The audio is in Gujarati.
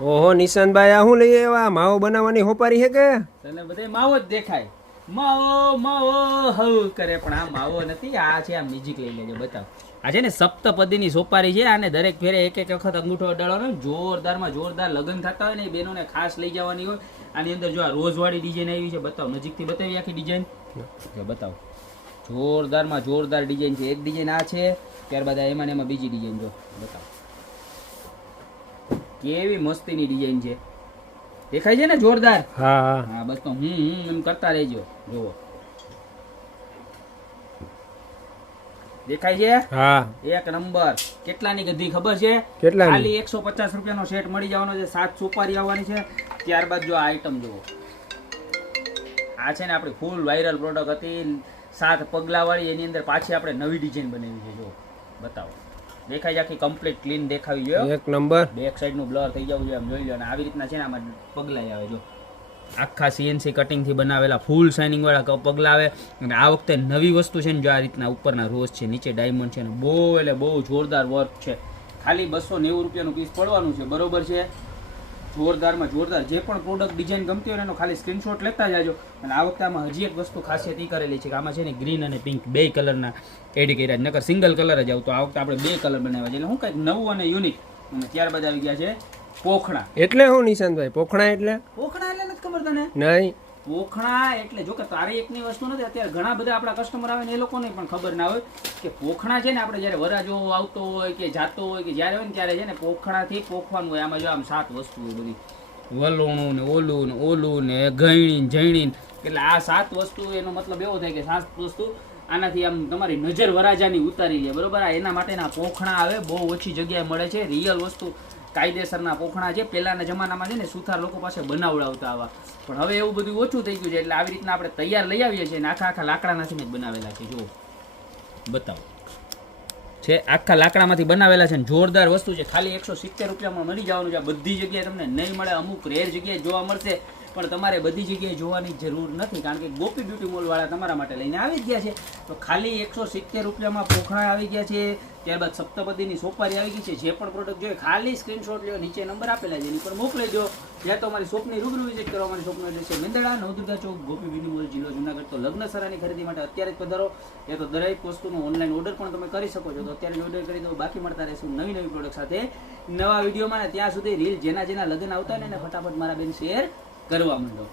ઓહો નિશાંતભાઈ આ શું લઈ આવ્યા? માવો બનાવવાની હોપારી છે કે? તને બધે માવો જ દેખાય, માવો માવો હવ કરે, પણ આ માવો નથી, આ છે આ મ્યુઝિક લઈ લેજો. બતાવ, આ છે ને સપ્તપદીની સોપારી છે. આને દરેક ફેરે એક એક વખત અંગૂઠો અડાડવાનો. જોરદારમાં જોરદાર લગ્ન થતા હોય ને એ બહેનોને ખાસ લઈ જવાની હોય. આની અંદર જો આ રોઝવાળી ડિઝાઇન આવી છે, બતાવ, નજીકથી બતાવી આખી ડિઝાઇન જો બતાવ. જોરદારમાં જોરદાર ડિઝાઇન છે. એક ડિઝાઇન આ છે, ત્યારબાદ એમાં ને એમાં બીજી ડિઝાઇન જો બતાવ, કેવી મસ્તીની ડિઝાઇન છે. દેખાય છે ને જોરદાર? હા હા બસ તો એમ કરતા રહેજો. જુઓ દેખાય છે? હા એક નંબર. કેટલાની ગધી ખબર છે? કેટલાની? ખાલી 150 રૂપિયાનો સેટ મળી જવાનો છે. 7 સોપારી આવવાની છે. ત્યારબાદ જો આ આઈટમ જુઓ, આ છે ને આપણી ફૂલ વાયરલ પ્રોડક્ટ હતી, 7 પગલા વાળી. એની અંદર પાછી આપણે નવી ડિઝાઇન બનાવી છે. જો બતાવો, દેખાય છે? આખી કમ્પ્લીટ ક્લીન દેખાવી જોઈએ. એક નંબર. બેક સાઈડ નું બ્લર થઈ જવું જોઈએ, આમ જોઈ લો. અને આવી રીતના છે ને આમાં પગલા આવે જો, આખા સીએનસી કટિંગ થી બનાવેલા ફૂલ શાઇનિંગ વાળા પગલા આવે. અને આ વખતે નવી વસ્તુ છે ને જો આ રીતના ઉપરના રોઝ છે, નીચે ડાયમંડ છે ને બહુ એટલે બહુ જોરદાર વર્ક છે. ખાલી 290 રૂપિયાનું પીસ પડવાનું છે, બરોબર છે? જોરદારમાં જોરદાર. જે પણ પ્રોડક્ટ ડિઝાઇન ગમતી હોય એનો ખાલી સ્ક્રીનશોટ લેતા જાજો. અને આ વખતે આમાં હજી એક વસ્તુ ખાસિયત એ કરેલી છે કે આમાં છે ને ગ્રીન અને પિંક બે કલરના એડ કર્યા છે, નકર સિંગલ કલર જ આવતો. આ વખતે આપણે 2 કલર બનાવ્યા છે, એટલે હું કંઈક નવું અને યુનિક. અને ત્યારબાદ આવી ગયા છે પોખણા. એટલે હું નિશાંતભાઈ પોખણા એટલે? પોખણા એટલે નથી ખબર તને? નહીં. પોખણા એટલે જો કે તારી એકની વસ્તુ નથી, અત્યારે ઘણા બધા આપણા કસ્ટમર આવે ને એ લોકોને પણ ખબર ના હોય કે પોખણા છે ને આપણે જ્યારે વરાજો આવતો હોય કે જાતો હોય કે જ્યારે હોય ને ત્યારે છે ને પોખણાથી પોખવાનું હોય. આમાં જો આમ 7 વસ્તુ હોય બધી, વલોણું ને ઓલું ને ગયણી જયણી, એટલે આ 7 વસ્તુ. એનો મતલબ એવો થાય કે 7 વસ્તુ આનાથી આમ તમારી નજર વરાજાની ઉતારી લે, બરોબર? આ એના માટેના પોખણા આવે, બહુ ઓછી જગ્યાએ મળે છે. રિયલ વસ્તુ કાયદેસરના પોખણા છે. પહેલાના જમાનામાં છે ને સુથાર લોકો પાસે બનાવડાવતા આવા, પણ હવે એવું બધું ઓછું થઈ ગયું છે. એટલે આવી રીતના આપણે તૈયાર લઈ આવીએ છીએ. આખા લાકડાનાથી જ બનાવેલા છે. જો બતાવો, છે આખા લાકડામાંથી બનાવેલા છે. જોરદાર વસ્તુ છે. ખાલી 170 રૂપિયામાં મળી જવાનું છે. બધી જગ્યાએ તમને નહીં મળે, અમુક રેર જગ્યાએ જોવા મળશે, પણ તમારે બધી જગ્યાએ જોવાની જરૂર નથી, કારણ કે ગોપી બ્યુટી મોલ વાળા તમારા માટે લઈને આવી ગયા છે. તો ખાલી 170 રૂપિયામાં પોખણા આવી ગયા છે. ત્યારબાદ સપ્તપદીની સોપારી આવી ગઈ છે. જે પણ પ્રોડક્ટ જોઈએ ખાલી સ્ક્રીનશોટ લ્યો, નીચે નંબર આપેલા છે એની પર મોકલી દો. જ્યાં તો અમારી શોપની રૂબરૂ વિઝિટ કરવા. અમારી શોપનો એડ્રેસ છે મેંદરડા, નવદુર્ગા ચોક, ગોપી બ્યુટી મોલ, જિલ્લો જુનાગઢ. તો લગ્ન સરાની ખરીદી માટે અત્યારે જ પધારો. એ તો દરેક વસ્તુનો ઓનલાઈન ઓર્ડર પણ તમે કરી શકો છો, તો અત્યારે જ ઓર્ડર કરી દો. બાકી મળતા રહેશું નવી પ્રોડક્ટ સાથે નવા વિડીયોમાં. ત્યાં સુધી રીલ જેના લગ્ન આવતા ને એને ફટાફટ મારા બેન શેર કરવા માંડો.